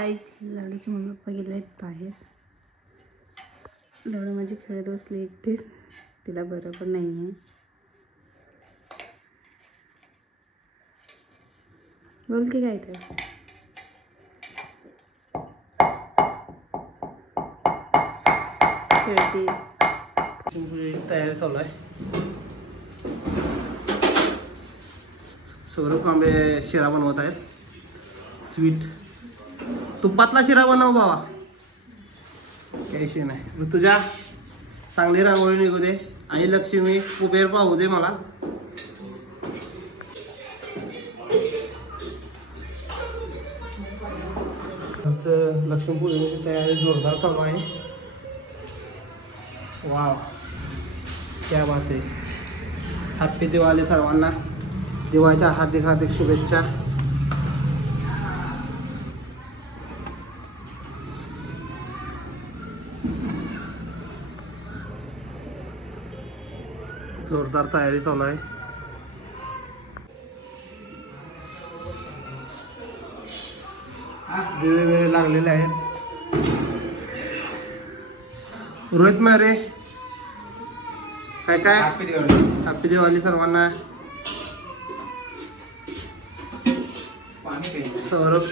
गाईस लाडूची mummy papa गेले आहेत बाहेर. लाडू माझी खेळत बसली एकटीच, तिला बरं पण नाही आहे. बोल की काय तर खेळते. तयारी चालू आहे. सौरभ कांबळे शिरा बनवत आहेत. स्वीट तुपातला शिरा बनव बाबा, काही विषय नाही. ऋतुजा चांगली रांगोळी निघू दे. आई लक्ष्मी कुबेर पाहू दे मला. लक्ष्मीपूजनाची तयारी जोरदार चालू आहे. वाव क्या बात आहे. हॅपी दिवाळी सर्वांना. दिवाळीच्या हार्दिक हार्दिक शुभेच्छा. जोरदार तयारी चालू आहे. दिवे वगैरे लागलेले आहेत. रोहित मारे काय काय हॅपी दिवाळी सर्वांना. सौरभ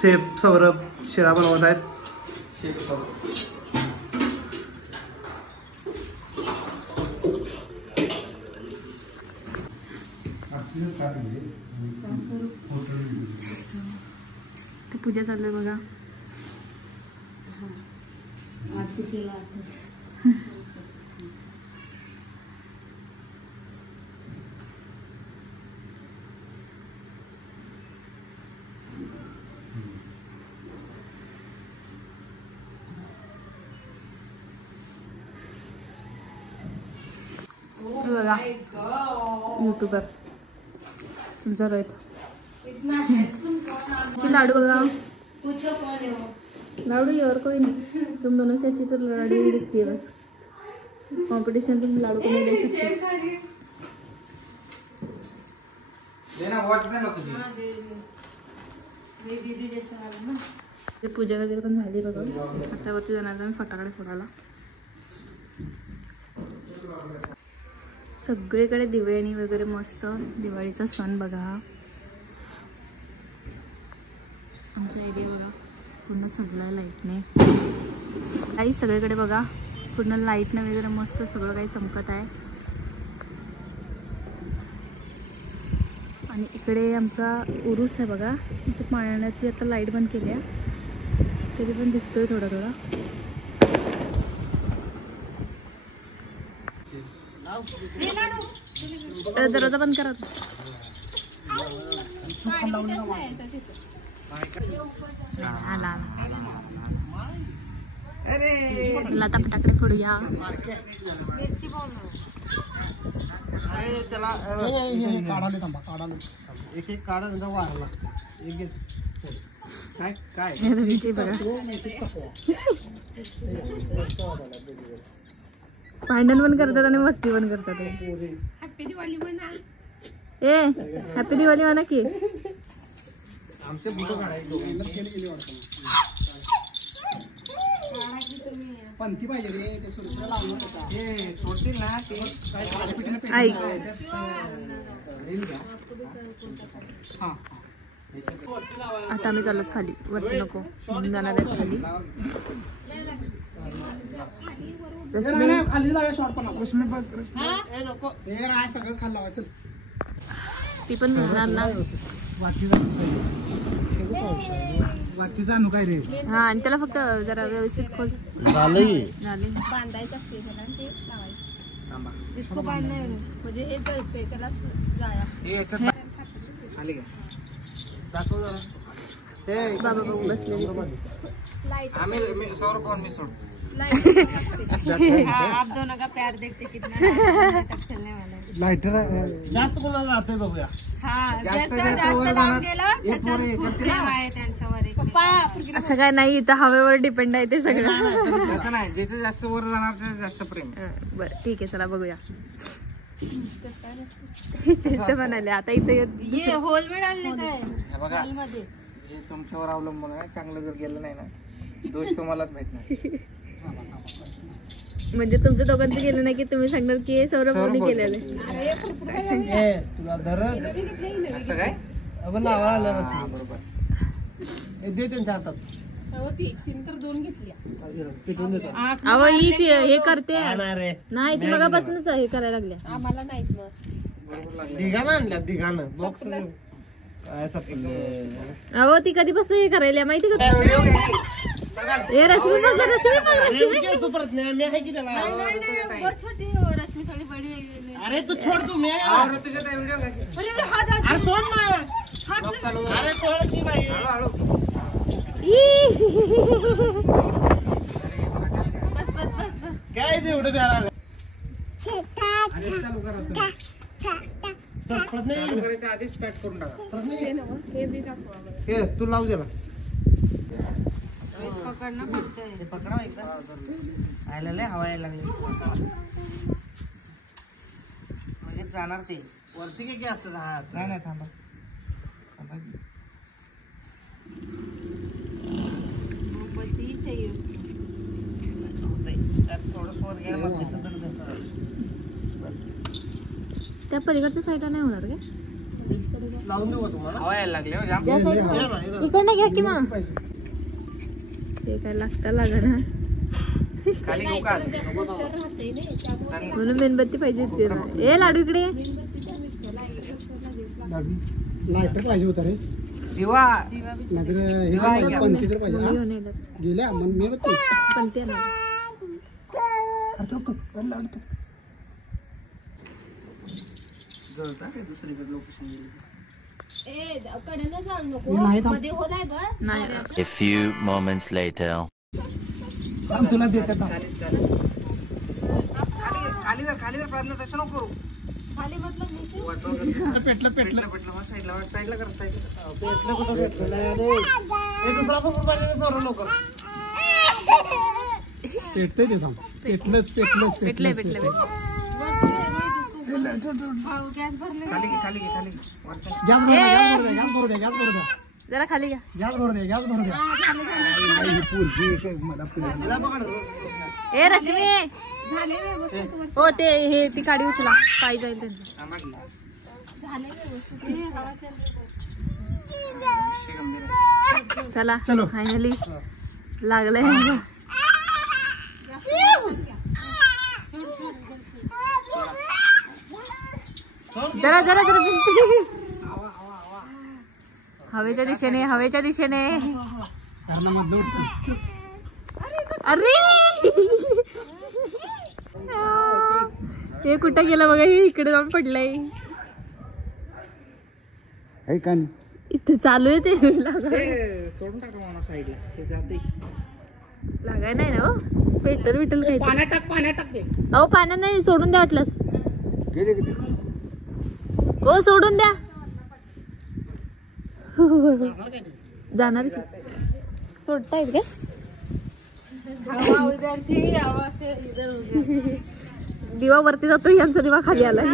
सेफ सौरभ शिरा बनवत आहेत. ते पूजा चालू आहे बघा. बघा यूट्यूबर तुमचा रोहित लाडू बघा. लाडू ये और कोई नहीं, तुम दोनों से अच्छी तो लाडू ही दिखती है. बस कंपटीशन तुम लाडू को नहीं दे सकते. पूजा वगैरे पण झाली बघा. आता वरती जाणार आम्ही फटाकडे फोडायला. सगळीकडे दिवेणी वगैरे मस्त. दिवाळीचा सण बघा. आमचा एरिया बघा पूर्ण सजलाय लाईटने. काही सगळीकडे बघा पूर्ण लाईटने वगैरे मस्त सगळं काही चमकत आहे. आणि इकडे आमचा उरूस आहे बघा. इथे पाण्याची आता लाईट बंद केली आहे तरी पण दिसतोय थोडा थोडा. दरवाजा बंद करा. लाता फटाकडे फोडूया. एक एक काढा वारा लागतो. काय काय भांडण पण करतात आणि मस्ती पण करतात. हॅपी दिवाळी म्हणा. ए हॅपी दिवाळी म्हणा की. आमचे फोटो काढायचे. पंथी पाहिजे रे ते सुरक्षेला लावलं होतं. हे सोडतील ना ते ऐक आता आम्ही चालत खाली. वरती नको जाणार आहेत खाली. खाली लावा शॉर्ट पण नको. हे राय सगळंच खाली लावायचं. ती पण भिजणार ना. वाटी जाणू काय रे. हा आणि त्याला फक्त जरा व्यवस्थित खोल झालंय. बांधायचं असते त्याला ते लावायचं. डिस्को बांधणार म्हणजे हे जळते त्याला जाया. आले का दाखव जरा. हे बाबा बघू बसले. आम्ही सौर कोण मी सोड. आप दोनों का प्यार देखते कितना चलने वाला है. लाइटर जास्त कोणाला जाते बघूया. असं काय नाही इथं हवेवर डिपेंड आहे ते सगळं. असं नाही ज्याचं जास्त वर जाणार त्याचं जास्त प्रेम. बरं ठीक आहे चला बघूया. तेच तर म्हणाले आता इथं होल में डालने का है. बघा तुमच्यावर अवलंबून आहे. चांगलं जर गेलं नाही ना दोष तुम्हालाच भेटणार. म्हणजे तुमच्या दोघांचं गेलं नाही की तुम्ही सांगणार की हे सौरभ भाऊनी केलेलं आहे. ए तुला धरत असं काय अगं नावाला आलं हा, रश्मी. बरोबर. ए, दे त्यांच्या हातात पिटून देतो. अहो ही हे करते काय नाही रे नाही ती मगापासूनच हे करायला लागल्या. आम्हाला नाहीच मग. बरोबर लागलं. दिघानं आणल्या दिघानं बॉक्स काय सपलं. अहो ती कधीपासून हे करायला माहिती का? हे रश्मी बघ रश्मी बघ रश्मी. तू परत नाही मी आहे की त्याला. बहुत छोटी हो, रश्मी थोड़ी बड़ी है. अरे तू छोड तू मी आहे. हा, ऋतुजा ताई व्हिडिओ घ्या. अरे हाथ हाथ अरे सोड ना. हाथ चालू. अरे सोड की बाई. हळू. बस बस बस बस. काय ते एवढं प्यारा आलं. अरे चालू करा तुम्ही. परत नाही चालू करायच्या आधीच स्टार्ट करून टाका. परत नाही. हे भी दाखवा आम्हाला. हे तू लावू दे ना. पकडणं पडतंय. ते पकडा एकदा. आयला लय हवा यायला लागली. म्हणजे जाणार ते वरती काय असतं हात. नाही नाही थांबा थांबा. मोमबत्ती चाहिए. त्यात थोडंसं वर गेलं मग दिसत तर दिसतं. त्या पलीकडच्या साईडला नाही होणार का? लावून देऊ का तुम्हाला. हवा यायला लागली हो जाम. त्या हे साईडला ना, हे ना. इकडनं घ्या की मग. ते काय लागता लागणार खाली घेऊ का राहते नाही त्यामुळे म्हणून मेणबत्ती पाहिजे होती ना. ए लाडू इकडे ये. मेणबत्तीच्या मिस्टरला लायटर पाहिजे होता रे दिवा नाहीतर हे दिवा आहे का? पंथी तर पाहिजे मुली हा? घेऊन येतात. गेल्या मग मी बघते पण ते ना जळता ते दुसरीकडे लोकेशन गेली. ए कडेला जाऊ हे नको नाही थांब. मध्ये होलाय बघ. नाही. A few moments later. थांब, तुला देतात खाली खाली जर प्रार्थना तसं नको करू. खाली मतलब नीचे. वाटलं वगैरे. पेटलं पेटलं हा साईडला साईडला कर साईडला. पेटलं कुठं पेटलं नाही रे. हे दुसरा कुकर पाहिजे ना सौरव लवकर. पेटतंय ते थांब पेटलंच पेटलंय पेटलंय भाऊ गॅस भरले. खाली घे खाली घे खाली घे. वरच्या. गॅस भरू द्या जरा खाली घ्या. गॅस भरू द्या आई, ही पोरगी काय मला हिला पकड. ए रश्मी झाले व्यवस्थित वर्ष. हो ते हे ती गाडी उचला पाय जाईल त्यांचं. थांबा की. झाले व्यवस्थित. हे हवा चालली. विषय गंभीर आहे. चला चलो. फायनली लागलंय. जरा जरा जरा हवेच्या दिशेने मधलं उठतं. अरे हे कुठं गेलं बघा. हे इकडे जाऊन पडलंय. आहे का नाही? इथे चालू आहे ते ते सोडून टाका म्हणा साईडला. ते जाते. लागाय नाही ना. हो पेटल काही पाण्यात टाक ते. अहो पाण्यात नाही सोडून द्या वाटलंस. गेले किती हो सोडून द्या. जाणार की सोडतायत का? हवा उधर थी हवा से इधर हो गया. दिवा वरती जातो यांचा दिवा खाली आलाय.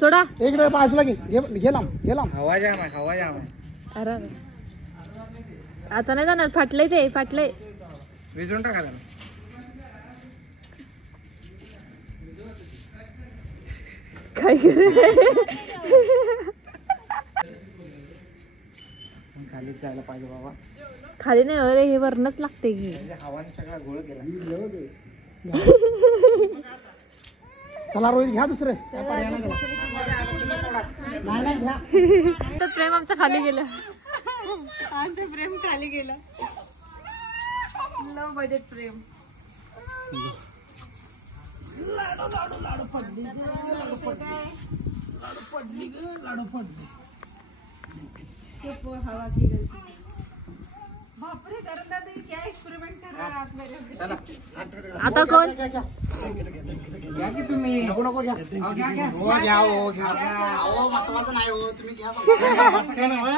सोडा. इकडे बाजूला घे लांब हवा जाम आहे. अरे आता नाही जाणार. फाटलंय विजून टाका त्याला. काय खालीच जायला पाहिजे बाबा. खाली नाही अरे हे वरणच लागते की. म्हणजे हवाने सगळा घोळ केला. चला रोहित घ्या दुसरे नाही घ्या तर प्रेम आमचं खाली गेलं. आमचं प्रेम खाली गेलं. लो बजेट प्रेम. हवा की गई. बापरे करण दादा क्या एक्सपेरिमेंट कर रहा है आप मेरे. चला. आता कोण घ्या की तुम्ही. नको घ्या अहो, घ्या घ्या. अहो महत्वाचं नाही हो तुम्ही घ्या. असं काय नाही होय.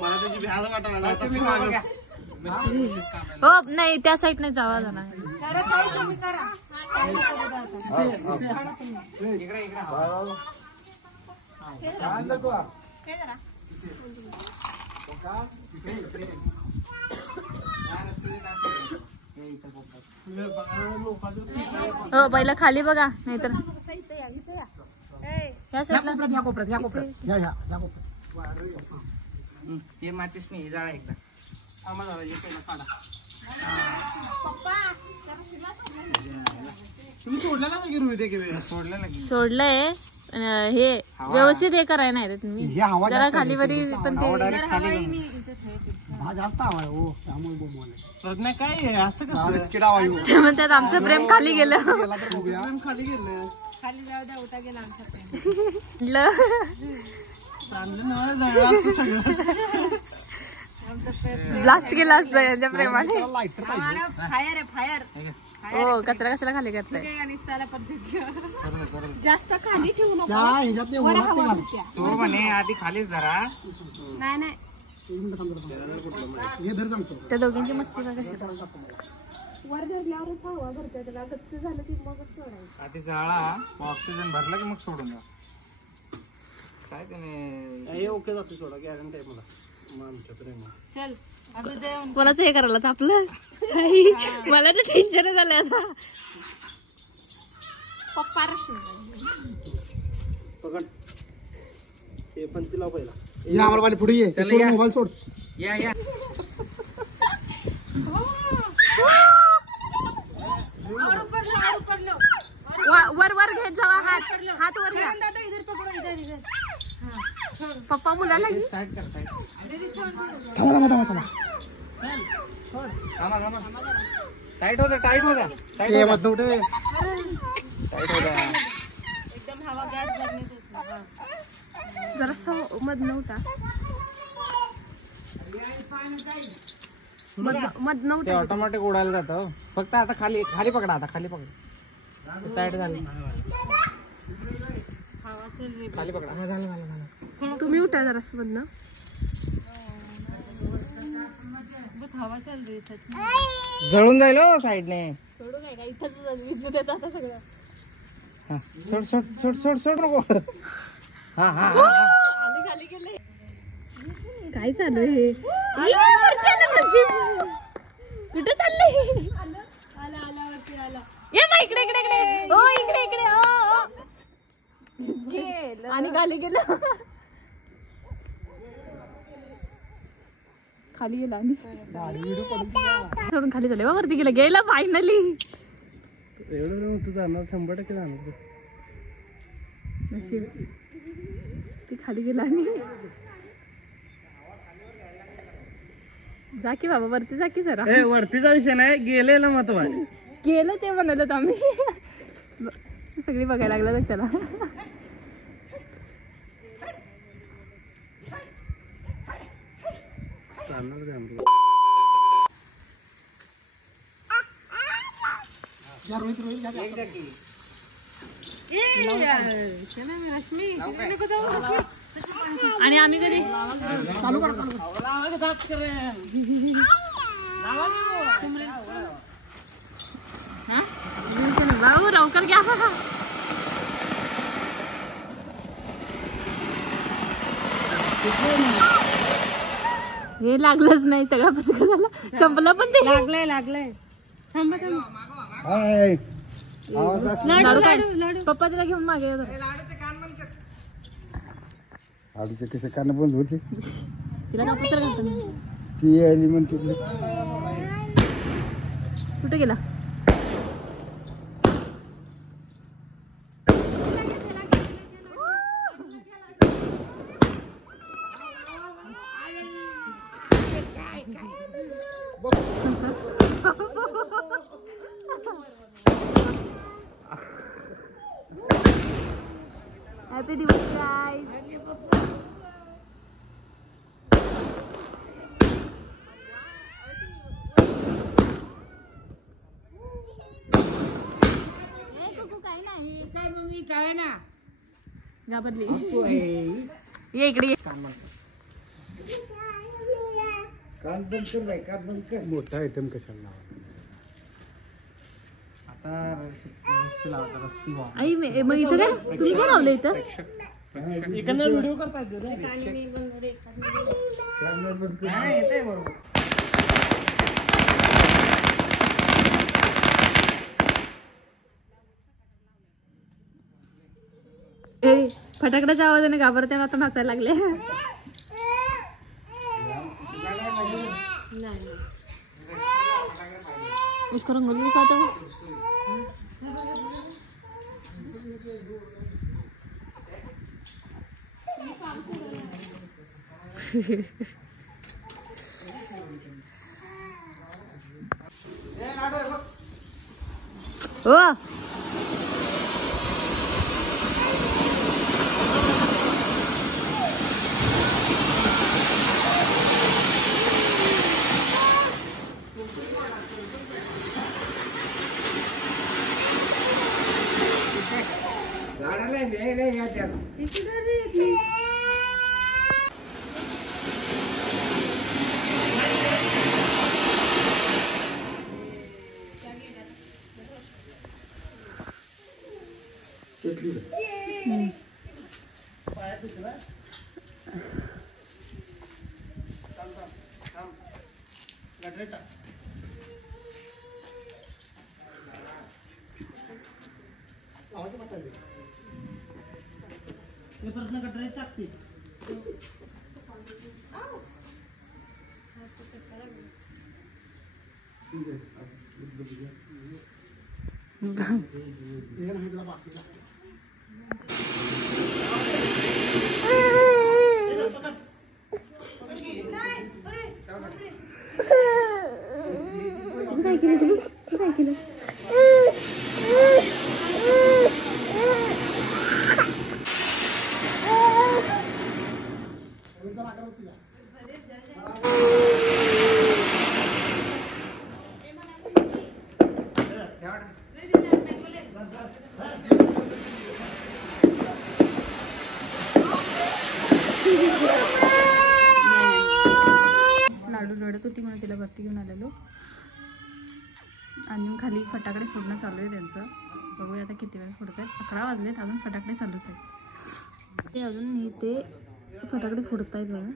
मला त्याची भ्याज वाटणार. तुम्ही मागं घ्या. हो नाही त्या साईड नाही जावा जाणार. करा काही तुम्ही करा. इकडे हे जरा. हो पहिला खाली बघा नाहीतर या साईडला हे माचीस नाही जाळा एकदा तुम्ही सोडला ना की रुई दे सोडलं ना की सोडलंय हे व्यवस्थित हे करायला नाही रे तुम्ही जरा खाली वरी पण ते जास्त हवा आहे हो त्यामुळे बोंबवलंय. प्रज्ञा काय आहे असं कसं बिस्किट हवा येऊ ते म्हणतात आमचं प्रेम खाली गेलं गेला तर बघूया. खाली गेलं खाली जाऊ द्या उठा गेला आमचा प्रेम. म्हटलं चांगलं ना जळलं असतं सगळं ब्लास्ट केला असतं यांच्या प्रेमाने लाईटर पाहिजे. फायर आहे फायर. हो कचरा कशाला खाली घातलाय आणि त्याला पद्धती जास्त खाली ठेवू नको. त्या ह्याच्यात ते उन्हात ते घाल. तो म्हणे आधी खालीच धरा. नाही नाही हे धर सांगतो. त्या दोघींची मस्ती का कशी वर धरल्यावरच हवा भरते त्याला गच्च झालं की मगच सोडायचं. आधी जाळा ऑक्सिजन भरला की मग सोडून द्या. काय त्याने हे ओके जातो सोडा गॅरंटी आहे मला मग आमच्या प्रेमात चल अभी दे कोणाचं हे करायला आपलं आई, मला तर टेन्शन झालंय आता पप्पा पकड हे पण तिला पहिला या आम्हाला पुढे ये. चला सोड या. मोबाईल सोड. या या वर वर घेत जावा हात हात वर घ्या इधर पकडो इधर इधर. पप्पा मुलाला घे. स्टार्ट करताय. थांबा थांबा थांबा थांबा. थांबा थांबा. टाईट होता टाईट होता टाईट ए, होता मत नव्हते. टाईट होता. एकदम हवा गॅस भरणे जरा मध नव्हता मध ते नव्हता ऑटोमॅटिक उडायला जातं. फक्त आता खाली खाली पकडा आता खाली पकडा. टाईट झाली खाली पकडा. हा झालं झालं झालं. तुम्ही उठा जरा मधनं हवा चल रही सच. जळून जाईल हो साईडने. सोडू काय का इथंच विजू देत आता सगळं हा सोड सोड सोड सोड सोड नको. हा हा हा. खाली खाली गेले काय चालू आहे कुठे चालले ये ना इकडे इकडे इकडे ओ इकडे इकडे ओ आणि खाली गेलं खाली गेला आणि सोडून खाली झाले वरती गेलं गेलं फायनली एवढं तू जाणार 100% जाणार नशीब ती खाली गेला आणि जा की बाबा वरती जा की जरा ए वरतीचा विषय नाही गेलेला महत्वाचं गेलं ते म्हणाल आम्ही सगळी बघायला लागलं तर त्याला आणि आम्ही कधी चालू करा चालू बाबू लवकर घ्या हे लागलंच नाही सगळा पसका झाला संपलं पण ते लागलंय लागलंय. थांबा थांबा. हाय. लाडू काय पप्पा तिला घेऊन मागे येतो. आडूचे कसे कान बंद होते. तिला का पसर घालतो मी. ती आली म्हणते कुठे गेला हॅपी दिवस गाईज घाबरली ये इकडे ये. कान बंद कर बाई कान बंद कर. मोठा आयटम कशाला लावा. आता रस्सी लावता रस्सी वाव. आई मग इथं काय तुम्ही काय लावलं इथं एकांना व्हिडिओ करतात येतंय बरोबर. फटाकड्याच्या आवाजाने घाबरते आता नाचायला लागले. उसको रंगोली दिखाता हूँ. ओ झाडाला न्यायला या त्याला. लाडू रडत होती म्हणून तिला वरती घेऊन आलेलो आणि खाली फटाकडे फोडणं चालू आहे त्यांचं. बघूया आता किती वेळ फोडत आहेत. 11 वाजलेत अजून फटाकडे चालूच आहेत. ते अजून इथे फटाकडे फोडत आहेत बघा.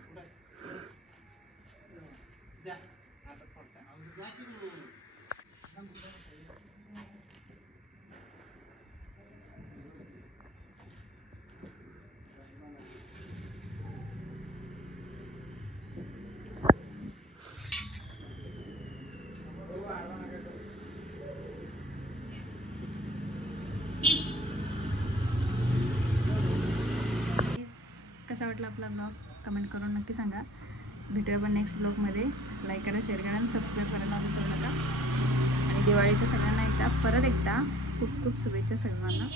कसा वाटला आपला ब्लॉग कमेंट करून नक्की सांगा. भेटूया पण नेक्स्ट ब्लॉगमध्ये. लाईक करा, शेअर करा आणि सबस्क्राईब करायला विसरू नका. आणि दिवाळीच्या सगळ्यांना परत एकदा खूप खूप शुभेच्छा सगळ्यांना.